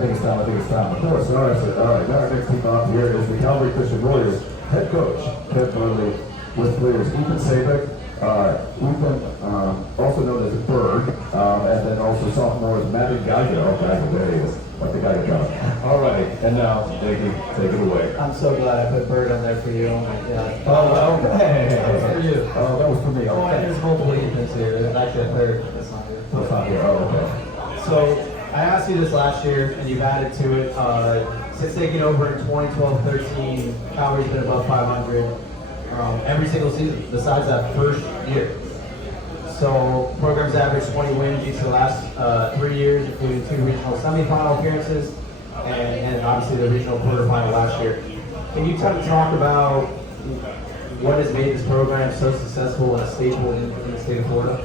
think it's time. Of course. All right. Now our next team off here is the Calvary Christian Warriors head coach, Ken Burnley, with players Ethan Sabick, Ethan, also known as Bird, and then also sophomore is Matt Geiger. Oh, Geiger, there he is. Let the guy go. All right, and now, Nikki, take it away. I'm so glad I put Bird on there for you. Oh my God. Oh, okay. That was for you. Oh, that was for me. Oh, and Okay. there's multiple Ethans here. There's actually a third. That's not here. That's not here. Oh, okay. So I asked you this last year, and you've added to it. Since taking over in 2012-13, Calvary's been above 500 every single season, besides that first year. So programs averaged 20 wins each of the last 3 years, including 2 regional semifinal appearances, and obviously the regional quarterfinal last year. Can you kind of talk about what has made this program so successful and a staple in the state of Florida?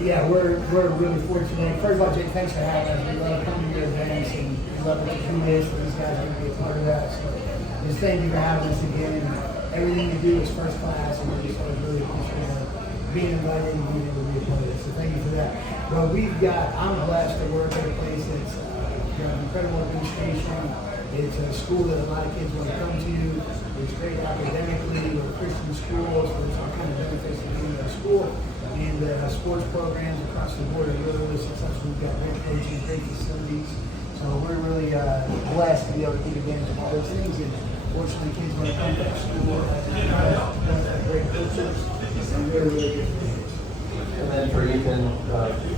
Yeah, we're really fortunate. First of all, Jake, thanks for having us. We love coming to your events and we love what you do this, and these guys are going to be a part of that. So just thank you for having us again. Everything you do is first class, and we're just really appreciate being invited and being able to be a part of it. So thank you for that. Well, I'm blessed to work at a place that's got an incredible administration. It's a school that a lot of kids want to come to. It's great academically. We're a Christian school, so there's all kind of benefits to being at a school. And sports programs across the board are really successful. We've got great coaching, great facilities. So we're really blessed to be able to take advantage of all those things. And fortunately, kids want to come to our school, have great coaches, and really good things. And then for Ethan, obviously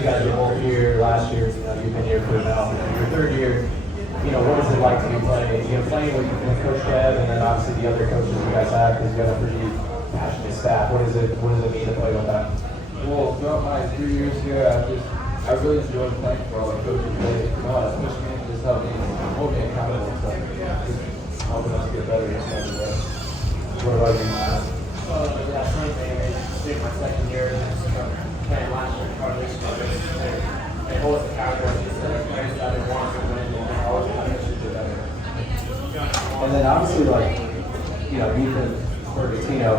you guys were both here last year. You've been here for now your third year. What is it like to be playing with Coach Kev, and then obviously the other coaches you guys have, because you got a pretty passionate staff. What does it mean to play with that? Well, throughout my 3 years here, I really enjoyed playing for all the coaches. They push me and just help me, hold me accountable and stuff. Just helping us get better each and every day. What about you? Yeah, same thing. This is my second year, playing last year, probably this year. They hold us accountable. It's the players that they want to win, and they always want to do better. And then obviously, Ethan Bergatino,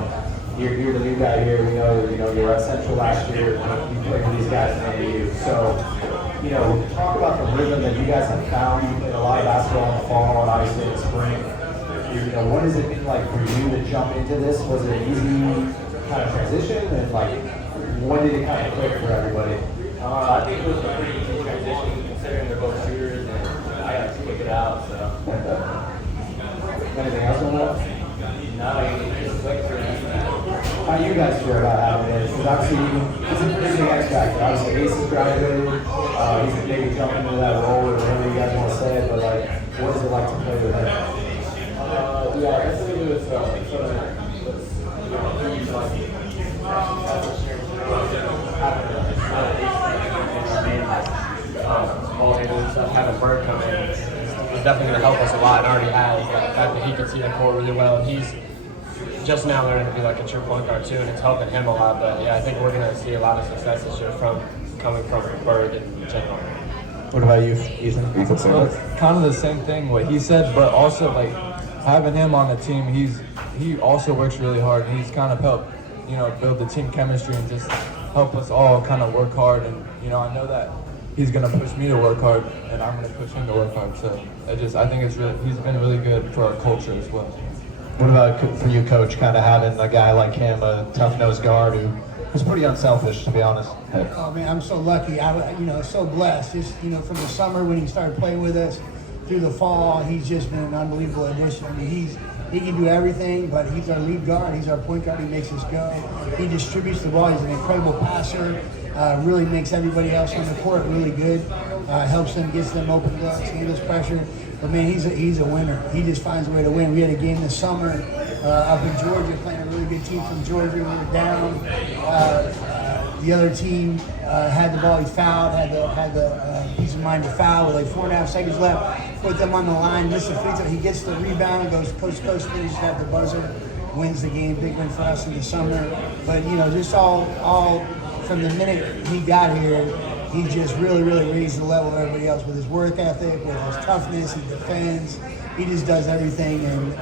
you're the new guy here. We know, you were at Central last year. You played with these guys in AAU. So, talk about the rhythm that you guys have found. You played a lot of basketball in the fall and obviously in the spring. What does it mean like for you to jump into this? Was it an easy kind of transition? And when did it kind of click for everybody? I think it was a pretty easy transition considering they're both shooters and I got to kick it out. So. Anything else on that? No, it just clicked for me. How do you guys feel about having it? Because obviously he's a pretty big X factor. Obviously Ace is graduated. He's maybe jumping into that role or whatever you guys want to say. But what is it like to play with him? Yeah, I guess it was sort of he's having Bird come in is definitely going to help us a lot, and already has. The fact that he can see the court really well, and he's just now learning to be like a true point guard too, and it's helping him a lot. But yeah, I think we're going to see a lot of success this year coming from Bird in general. What about you, Ethan? So it's kind of the same thing what he said, but also having him on the team, he also works really hard. He's kind of helped, build the team chemistry and just help us all kind of work hard. And I know that he's gonna push me to work hard, and I'm gonna push him to work hard. So I think he's been really good for our culture as well. What about for you, Coach? Kind of having a guy like him, a tough-nosed guard who's pretty unselfish, to be honest. Oh man, I'm so lucky. So blessed. Just from the summer when he started playing with us, through the fall, he's just been an unbelievable addition. I mean, he can do everything, but he's our lead guard. He's our point guard. He makes us go. He distributes the ball. He's an incredible passer. Really makes everybody else on the court really good. Helps them, gets them open looks, handles pressure. But man, he's a winner. He just finds a way to win. We had a game this summer up in Georgia, playing a really good team from Georgia. We were down. The other team had the ball. He fouled. Had the peace of mind to foul with 4.5 seconds left. Put them on the line. Missed the free throw. He gets the rebound and goes coast to coast. Finishes at the buzzer. Wins the game. Big win for us in the summer. But just all from the minute he got here, he just really raised the level of everybody else with his work ethic, with his toughness. He defends. He just does everything and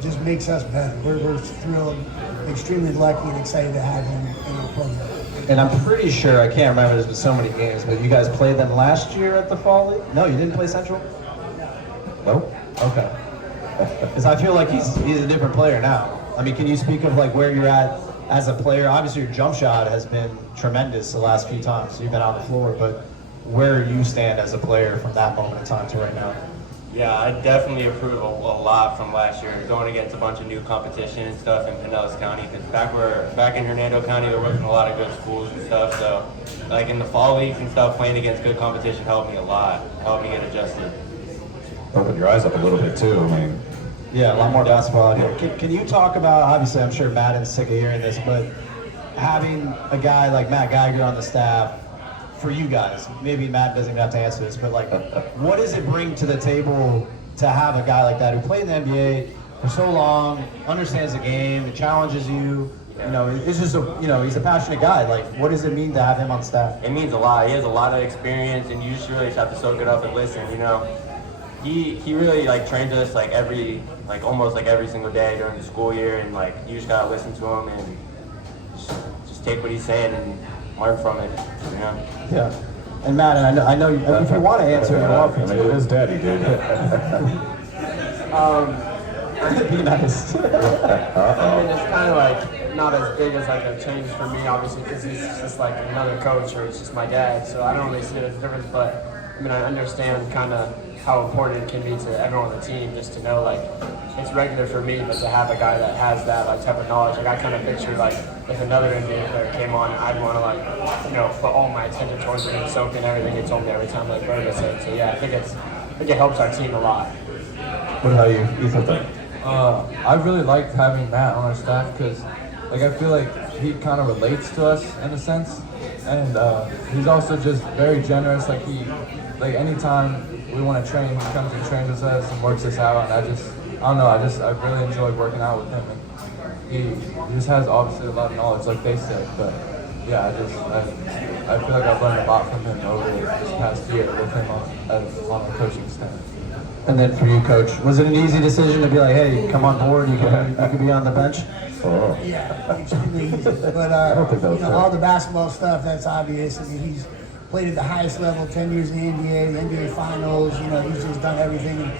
just makes us better. We're thrilled, extremely lucky, and excited to have him in our program. and I'm pretty sure, I can't remember, there's been so many games, but you guys played them last year at the Fall League? No, you didn't play Central? Nope. Okay. Because I feel like he's a different player now. I mean, can you speak of like where you're at as a player? Obviously, your jump shot has been tremendous the last few times you've been on the floor, but where you stand as a player from that moment in time to right now? Yeah, I definitely improve a lot from last year. Going against a bunch of new competition and stuff in Pinellas County. Because back in Hernando County, there wasn't a lot of good schools and stuff. So, like in the fall leagues and stuff, playing against good competition helped me a lot. Helped me get adjusted. Open your eyes up a little bit too. I mean, Yeah, a lot more basketball out here. Can you talk about, obviously I'm sure Madden's sick of hearing this, but having a guy like Matt Geiger on the staff, for you guys, maybe Matt doesn't even have to answer this, but like, what does it bring to the table to have a guy like that who played in the NBA for so long, understands the game, it challenges you, you know, it's just he's a passionate guy. Like, what does it mean to have him on staff? It means a lot. He has a lot of experience, and you just really have to soak it up and listen. You know, he really like trains us almost every single day during the school year, and like you just gotta listen to him and just take what he's saying and learn from it. You know. Yeah. And Matt, I know if you want to answer, you're welcome I mean, it is daddy, dude. Be nice. I mean, it's kind of like not as big as like a change for me, obviously, because he's just like another coach, or it's just my dad. So I don't really see it as a difference. But I mean, I understand kind of how important it can be to everyone on the team, just to know like it's regular for me, but to have a guy that has that like type of knowledge. Like I kind of picture like if another NBA player came on, I'd want to like put all my attention towards it and soak in everything he told me every time, like Berger said. So yeah, I think it helps our team a lot. What about you? Ethan? I really liked having Matt on our staff because, like, I feel like he kind of relates to us in a sense, and he's also just very generous. Like anytime we want to train, he comes and trains with us and works us out. And I really enjoyed working out with him. And he just has obviously a lot of knowledge, like they said. But yeah, I feel like I've learned a lot from him over this past year with him on the coaching staff. And then for you, Coach, was it an easy decision to be like, hey, come on board, you can be on the bench? Oh. Yeah, extremely easy. But don't think that was fair. all the basketball stuff, that's obvious. I mean, he's played at the highest level, 10 years in the NBA, the NBA Finals. He's just done everything. And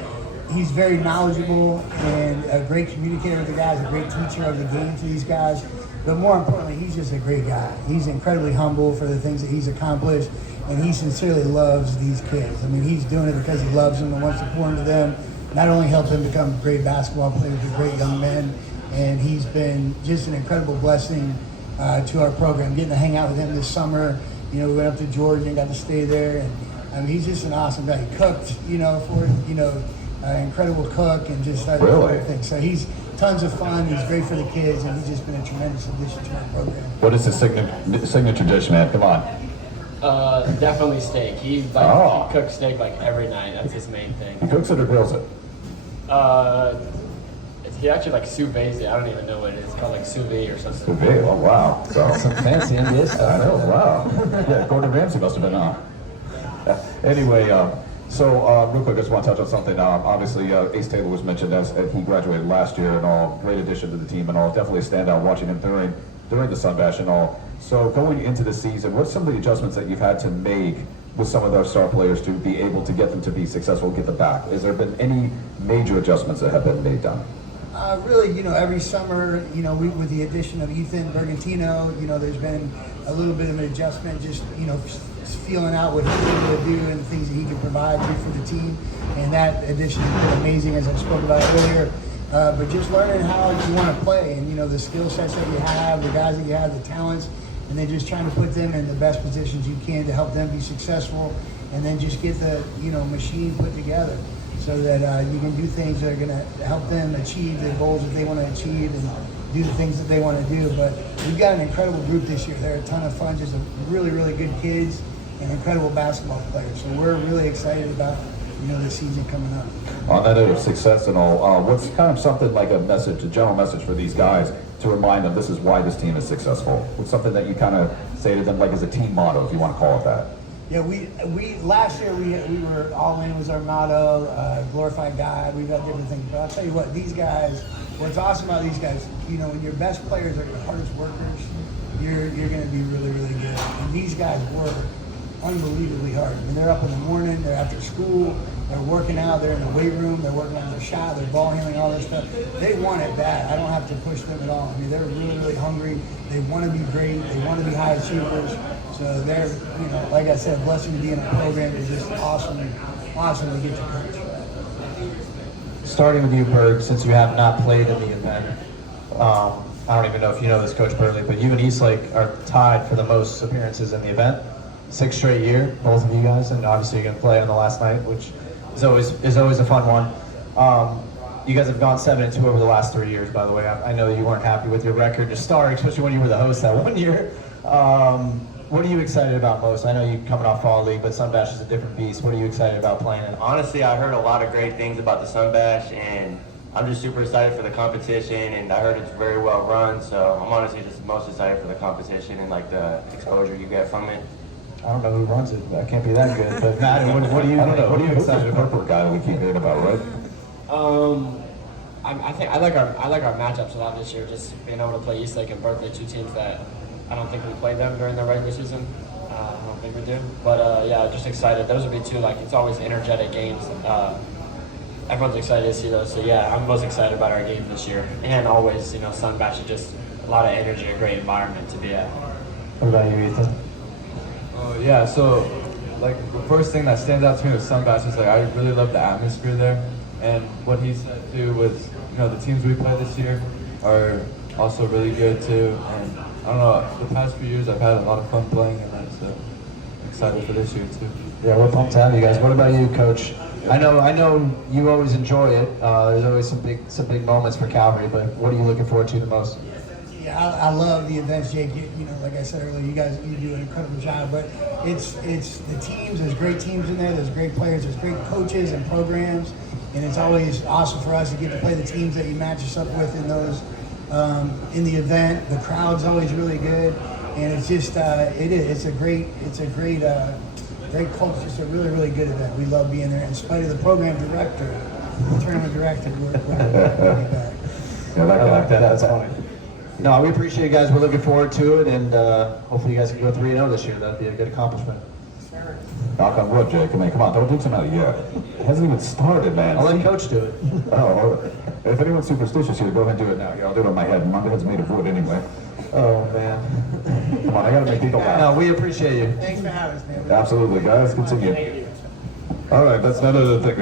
he's very knowledgeable and a great communicator with the guys, a great teacher of the game to these guys. But more importantly, he's just a great guy. He's incredibly humble for the things that he's accomplished, and he sincerely loves these kids. I mean, he's doing it because he loves them and wants to pour into them, not only help them become great basketball players, but great young men. And he's been just an incredible blessing to our program. Getting to hang out with him this summer, we went up to Georgia and got to stay there. And I mean, he's just an awesome guy. He cooked, incredible cook, and just Really? things. So he's tons of fun. He's great for the kids, and he's just been a tremendous addition to our program. What is his signature dish, man? Come on. Definitely steak. He cooks steak like every night. That's his main thing. He cooks it or grills it? He actually like sous vide it. I don't even know what it is. It's called like sous vide or something. Sous vide. Oh wow. So Some fancy NBA stuff. I know. Wow. Yeah, Gordon Ramsay must have been on. Anyway, so real quick, I just want to touch on something. Obviously, Ace Taylor was mentioned as he graduated last year and all. Great addition to the team and all. Definitely a standout watching him during the Sun Bash and all. So going into the season, what's some of the adjustments that you've had to make with some of those star players to be able to get them to be successful, get them back? Has there been any major adjustments that have been made done? Really, every summer, with the addition of Ethan Bergantino, there's been a little bit of an adjustment, just feeling out what he's able to do and the things that he can provide for the team. And that addition has been amazing, as I spoke about earlier. But just learning how you want to play and, the skill sets that you have, the guys that you have, the talents, and then just trying to put them in the best positions you can to help them be successful, and then just get the, machine put together so that you can do things that are going to help them achieve the goals that they want to achieve and do the things that they want to do. But we've got an incredible group this year. They're a ton of fun, just really, really good kids and incredible basketball players. So we're really excited about, the season coming up. On that note of success and all, what's kind of something like a general message for these guys to remind them this is why this team is successful? What's something that you kind of say to them, like as a team motto, if you want to call it that? Yeah, we last year we were all in was our motto, glorified God. We've got different things, but I'll tell you what, these guys. What's awesome about these guys, when your best players are your hardest workers, you're going to be really, really good. And these guys work unbelievably hard. I mean, they're up in the morning, they're after school, they're working out, they're in the weight room, they're working on their shot, they're ball handling, all this stuff. They want it bad. I don't have to push them at all. I mean, they're really, really hungry. They want to be great. They want to be high achievers. So they're, like I said, blessing to be in a program is just awesome to get to coach. Starting with you, Berg, since you have not played in the event, I don't even know if you know this, Coach Burley, but you and Eastlake are tied for the most appearances in the event. 6th straight year, both of you guys, and obviously you're going to play on the last night, which is always a fun one. You guys have gone 7-2 over the last 3 years, by the way. I know you weren't happy with your record to start, especially when you were the host that one year. What are you excited about most? I know you're coming off Fall League, but Sun Bash is a different beast. What are you excited about playing in? Honestly, I heard a lot of great things about the Sun Bash, and I'm just super excited for the competition, and I heard it's very well run, so I'm honestly just most excited for the competition and like the exposure you get from it. I don't know who runs it, but I can't be that good. But Matt, what are you excited about? Purple guy we keep hearing about, right? I think I like our matchups a lot this year. Just being able to play Eastlake and Berkeley, two teams that I don't think we play them during the regular season. I don't think we do. But yeah, just excited. Those would be two, like, it's always energetic games. Everyone's excited to see those. So yeah, I'm most excited about our game this year. And always, Sun Bash is just a lot of energy, a great environment to be at. What about you, Ethan? Yeah, so like the first thing that stands out to me with Sun Bash is like I really love the atmosphere there, and what he said too was the teams we play this year are also really good too, and I don't know, the past few years I've had a lot of fun playing in that, so excited for this year too. Yeah, we're pumped to have you guys. What about you, Coach? I know you always enjoy it. There's always some big moments for Calvary, but what are you looking forward to the most? Yeah, I love the events, Jake. Like I said earlier, you do an incredible job. But it's the teams. There's great teams in there. There's great players. There's great coaches and programs, and it's always awesome for us to get to play the teams that you match us up with in those in the event. The crowd's always really good, and it's just it's a great great culture. It's a really, really good event. We love being there. In spite of the program director, the tournament director, we're back. Yeah, I like that. That's funny. No, we appreciate you guys. We're looking forward to it, and hopefully you guys can go 3-0 this year. That'd be a good accomplishment. Knock on wood, Jake. I mean, come on, don't jinx him out yet. It hasn't even started, man. I'll let Coach do it. Oh, if anyone's superstitious here, go ahead and do it now. Here, I'll do it on my head. My head's made of wood anyway. Oh, man. Come on, I gotta make people laugh. No, we appreciate you. Thanks for having us, man. Absolutely, guys. Continue. All right, that's another thing.